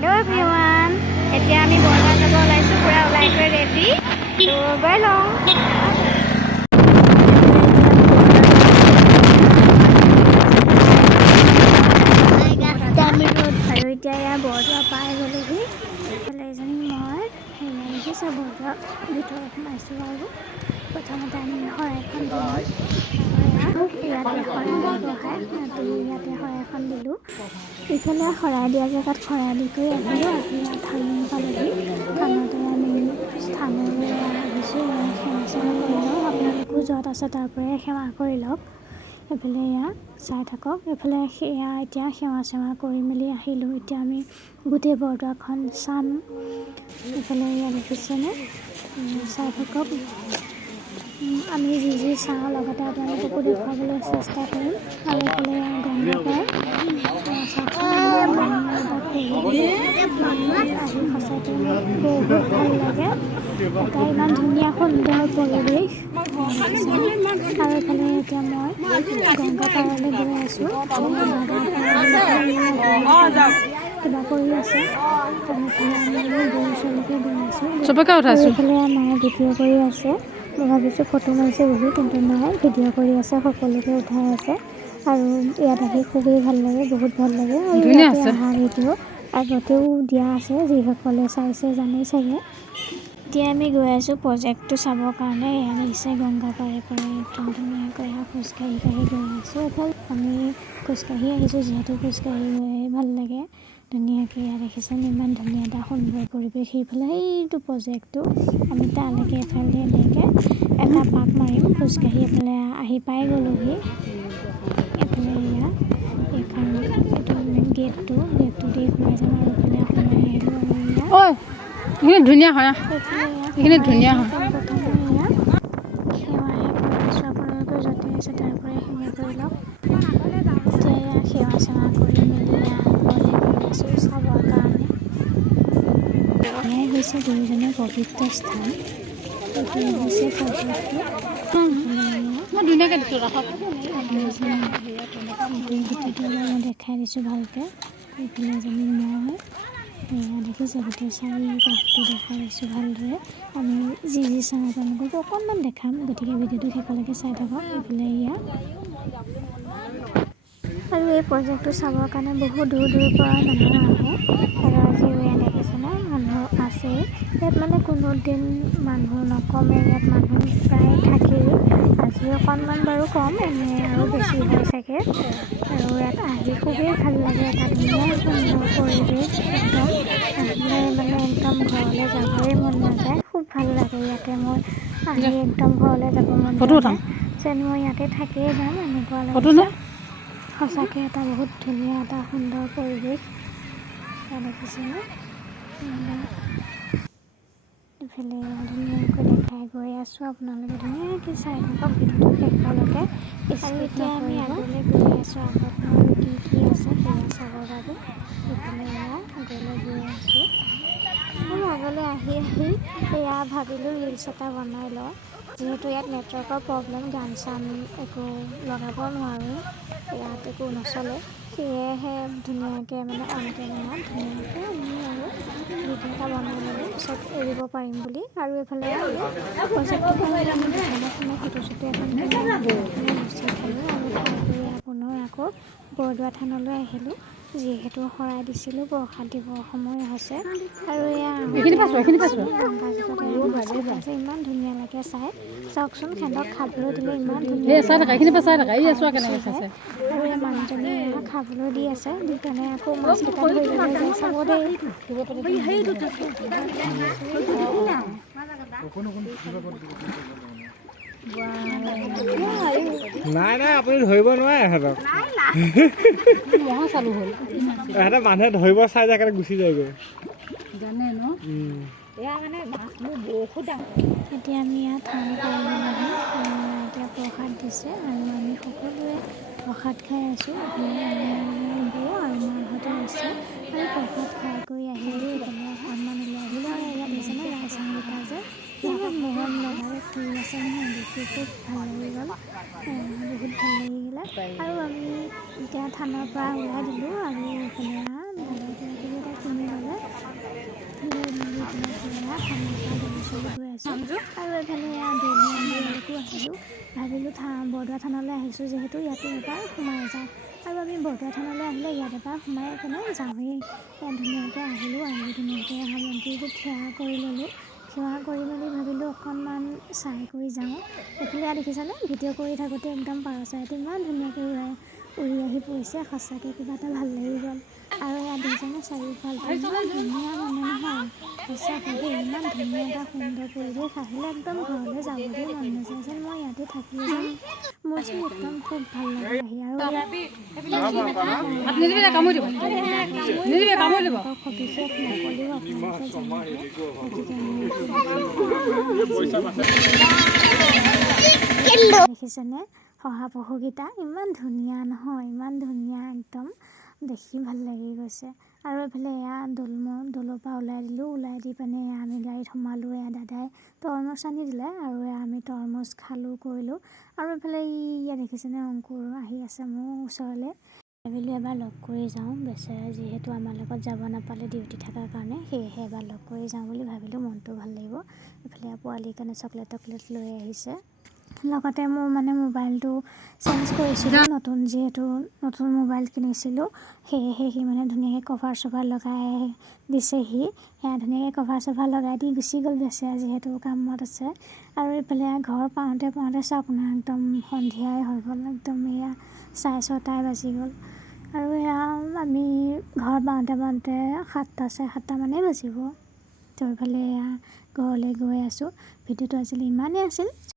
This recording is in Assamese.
Hello everyone. এতিয়া আমি বজাৰ যাব ওলাইছো পুৰা ওলাই গৈ ৰেডি তো গৈ লওঁ আৰু এতিয়া ইয়াৰ বৰদোৱা পাই গ'লোহি এইফালে এজনী মই দেখিছোঁ বৰদোৱা ভিতৰত সোমাইছোঁ আৰু প্ৰথমতে আমি শৰাইখন দিলোঁ ইয়াতে শৰাই বহাই ইয়াতে শৰাইখন দিলোঁ ইফালে শৰাই দিয়া জেগাত শৰাই দি কৰি আহিলোঁ ইয়াত থান পালোহি থানতে আমি থানলৈ আহিছোঁ সেৱা চেৱা কৰি লওঁ আপোনালোকো য'ত আছে তাৰ পৰাই সেৱা কৰি লওক এইফালে এয়া চাই থাকক এইফালে সেয়া এতিয়া সেৱা চেৱা কৰি মেলি আহিলোঁ এতিয়া আমি গোটেই বৰদোৱাখন চাম এইফালে এয়া দেখিছেনে চাই থাকক আমি যি চাওঁ লগতে আপোনালোককো দেখুৱাবলৈ চেষ্টা কৰিম আৰু এইফালে গংগা পায় আহি সঁচাকৈ বহুত ভাল লাগে এটা ইমান ধুনীয়া সুন্দৰ পৰিৱেশ আৰু এইফালে এতিয়া মই গংগা পাৰলৈ গৈ আছোঁ কিবা কৰি আছে এইফালে আমি গৰু ওচৰলৈকে গৈ আছোঁ এইফালে মায়ে ভিডিঅ' কৰি আছে মই ভাবিছোঁ ফটো মাৰিছে বুলি কিন্তু নাই ভিডিঅ' কৰি আছে সকলোকে উঠাই আছে আৰু ইয়াত আহি খুবেই ভাল লাগে বহুত ভাল লাগে আৰু ইয়াতে অহা ভিডিঅ' আগতেও দিয়া আছে যিসকলে চাইছে জানেই চাগে এতিয়া আমি গৈ আছোঁ প্ৰজেক্টটো চাবৰ কাৰণে এয়া আহিছে গংগা পাৰে একদম ধুনীয়াকৈ খোজকাঢ়ি গৈ আছোঁ এফালে আমি খোজকাঢ়ি আহিছোঁ যিহেতু খোজকাঢ়ি গৈ ভাল লাগে ধুনীয়াকৈ ইয়াত দেখিছেনে ইমান ধুনীয়া এটা সুন্দৰ পৰিৱেশ সেইফালে এইটো প্ৰজেক্টটো আমি তালৈকে এফালে এনেকৈ এটা পাক মাৰিম খোজকাঢ়ি এফালে আহি পাই গ'লোহি এইফালে এয়া এইখন এইটো গেটটো দি সোমাই যাম আৰু এইফালে সোমাই আহিলোঁ আৰু এইখিনি ধুনীয়া হয় এইখিনি ধুনীয়া হয় প্ৰথমে এয়া সেৱাহে কৰিছোঁ আপোনালোকে য'তে আছে তাৰ পৰাই সেৱা কৰি লওক এতিয়া এয়া সেৱা চেৱা কৰি মেলি ঘৰলৈ গৈ আছোঁ চাবৰ কাৰণে এয়াই হৈছে গুৰুজনাৰ পবিত্ৰ স্থান এইটোৱে হৈছে প্ৰজেক্টটো মই ধুনীয়াকৈ দিছোঁ ৰাখক গোটেইটো মই দেখাই দিছোঁ ভালকৈ এইফালে এজনী মই এয়া দেখিছে গোটেই চাৰি কাষটো দেখাই দিছোঁ ভালদৰে আমি যি চাওঁ আপোনালোকক অকণমান দেখাম গতিকে ভিডিঅ'টো শেষলৈকে চাই থাকক এইফালে এয়া আৰু এই প্ৰজেক্টটো চাবৰ কাৰণে বহু দূৰৰ পৰা মানুহ আহে আৰু আজিও ইয়াত দেখিছেনে মানুহ আছে ইয়াত মানে কোনো দিন মানুহ নকমে ইয়াত মানুহ প্ৰায় থাকেই আজি অকণমান বাৰু কম এনেই আৰু বেছি হয় চাগে আৰু ইয়াত আহি খুবেই ভাল লাগে এটা ধুনীয়া সুন্দৰ পৰিৱেশ একদম আহিলে মানে একদম ঘৰলৈ যাবই মন নাযায় খুব ভাল লাগে ইয়াতে মই আহি একদম ঘৰলৈ যাব মন নাযায় যেন মই ইয়াতে থাকিয়ে যাম এনেকুৱা লাগে সঁচাকৈ এটা বহুত ধুনীয়া এটা সুন্দৰ পৰিৱেশ দেখিছেনে ইফালে ধুনীয়াকৈ দেখাই গৈ আছোঁ আপোনালোকে ধুনীয়াকৈ চাই থাকক ভিডিঅ'টো শেষলৈকে আৰু এতিয়া আমি আগলৈ গৈ আছোঁ আগত আৰু কি আছে সেয়া চাবৰ বাবে ইফালে এয়া আগলৈ গৈ আছোঁ আৰু আগলৈ আহি এয়া ভাবিলোঁ ৰিলছ এটা বনাই লওঁ যিহেতু ইয়াত নেটৱৰ্কৰ প্ৰব্লেম গান চান একো লগাব নোৱাৰোঁ ইয়াত একো নচলে সেয়েহে ধুনীয়াকৈ মানে অন কেমেৰাত ধুনীয়াকৈ আমি আৰু ভিডিঅ' এটা বনাই মেলি পিছত এৰিব পাৰিম বুলি আৰু এইফালে প্ৰজেক্টটো কাৰণে আমি দোকানত সোমাই ফটো চটো এখন গুচি খালোঁ আৰু খাই কৰি পুনৰ আকৌ বৰদোৱা থানলৈ আহিলোঁ যিহেতু শৰাই দিছিলোঁ প্ৰসাদ দিবৰ সময় হৈছে আৰু এয়া ইমান ধুনীয়া লাগে চাই চাওকচোন সিহঁতক খাবলৈ দিলে ইমান ধুনীয়া আৰু এই মানুহজনী খাবলৈ দি আছে দি কাৰণে আকৌ মাছকেইটা ধৰিবলৈ যায় চাব দেই নাই আপুনি ধৰিব নোৱাৰে ইহঁতক মহা চালু হ'ল ইহঁতে মানুহে ধৰিব চাই যায় কাৰণে গুচি যায়গৈ জানে ন এয়া মানে মাছবোৰ বহুত এতিয়া আমি ইয়াত থান পালোঁ নহয় এতিয়া প্ৰসাদ দিছে আৰু আমি সকলোৱে প্ৰসাদ খাই আছোঁ বৌ আৰু মাহঁতো আছে আৰু প্ৰসাদ খাই কৰি আহিলোঁ এইফালে অকণমান ওলাই আহিলোঁ আৰু ইয়াত দিছেনে ৰাইচাংকেইটা যে ইয়াত মোহন লগাই ফুল আছে নহয় দেখি খুব ভাল লাগি গ'ল বহুত ভাল লাগি গ'লে আৰু আমি এতিয়া থানৰ পৰা ওলাই দিলোঁ আৰু এইফালে দাদা কিবা কিবি এটা কিনি ল'লে গৈছে আৰু এইফালে দৌলমন্দিৰলৈকো আহিলোঁ ভাবিলোঁ বৰদোৱা থানলৈ আহিছোঁ যিহেতু ইয়াতে এবাৰ সোমাই যাওঁ আৰু আমি বৰদোৱা থানলৈ আহিলে ইয়াত এবাৰ সোমাই কেনে যাওঁৱেই ইয়াত ধুনীয়াকৈ আহি ধুনীয়াকৈ অহা মন্দিৰটো সেৱা কৰি ল'লোঁ সেৱা কৰি মেলি ভাবিলোঁ অকণমান চাই কৰি যাওঁ এইফালে ইয়াত দেখিছেনে ভিডিঅ' কৰি থাকোঁতে একদম পাৰ চৰাইটো ইমান ধুনীয়াকৈ উৰি আহি পৰিছে সঁচাকৈ কিবা এটা ভাল লাগি গ'ল আৰু ইয়াত দেখিছেনে চাৰিওফালটো ইমান ধুনীয়া মানে নহয় সঁচাকৈ ইমান ধুনীয়া এটা সুন্দৰ পৰিৱেশ আহিলে একদম ঘৰলৈ যাবলৈ মন নাযায় যেন মই ইয়াতে থাকি যাম মোৰ যে একদম খুব ভাল লাগে আহি আৰু সবিশেষ নক'লেও আপোনালোকে জানিব দেখিছেনে শহাপহুকেইটা ইমান ধুনীয়া নহয় ইমান ধুনীয়া একদম দেখি ভাল লাগি গৈছে আৰু এইফালে এয়া দৌলৰ পৰা ওলাই দিলোঁ ওলাই দি পিনে আমি গাড়ীত সোমালোঁ এয়া দাদাই তৰমুজ আনি দিলে আৰু আমি তৰমুজ খালোঁ কৰিলোঁ আৰু এইফালে ইয়াত দেখিছেনে অংকুৰ আহি আছে মোৰ ওচৰলৈ ভাবিলোঁ এবাৰ লগ কৰি যাওঁ বেচেৰা যিহেতু আমাৰ লগত যাব নাপালে ডিউটি থকাৰ কাৰণে সেয়েহে এবাৰ লগ কৰি যাওঁ বুলি ভাবিলোঁ মনটো ভাল লাগিব এইফালে পোৱালিৰ কাৰণে চকলেট লৈ আহিছে লগতে মোৰ মানে মোবাইলটো চেঞ্জ কৰিছিলোঁ যিহেতু নতুন মোবাইল কিনিছিলোঁ সেয়েহে সি মানে ধুনীয়াকৈ কভাৰ চভাৰ লগাই দিছেহি সেয়া ধুনীয়াকৈ কভাৰ চভাৰ লগাই দি গুচি গ'ল বেচেৰা যিহেতু কামত আছে আৰু এইফালে ঘৰ পাওঁতে চাওক না একদম সন্ধিয়াই হৈ গ'ল একদম এয়া 6:30 বাজি গ'ল আৰু এয়া আমি ঘৰ পাওঁতে 7:30 মানেই বাজিব তো এইফালে এয়া ঘৰলৈ গৈ আছোঁ ভিডিঅ'টো আজিলৈ ইমানেই আছিল